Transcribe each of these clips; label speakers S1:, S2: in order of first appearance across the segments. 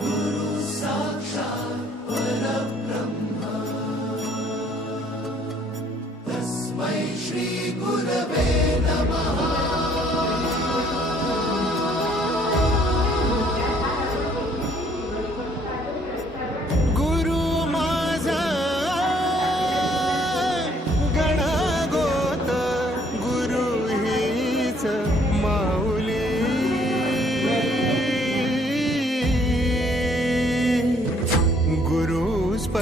S1: गुरु साक्षात् परब्रह्म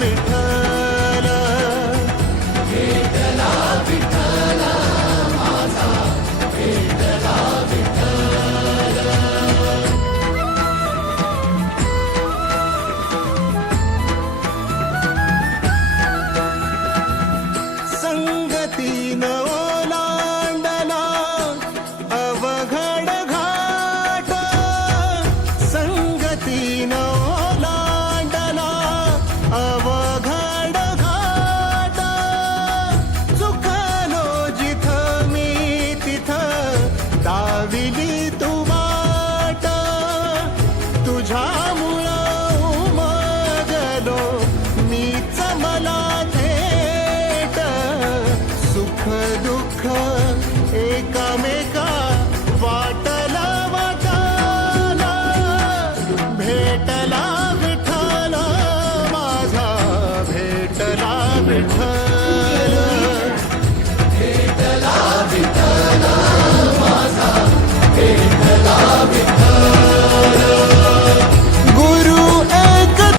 S1: me. Come, come.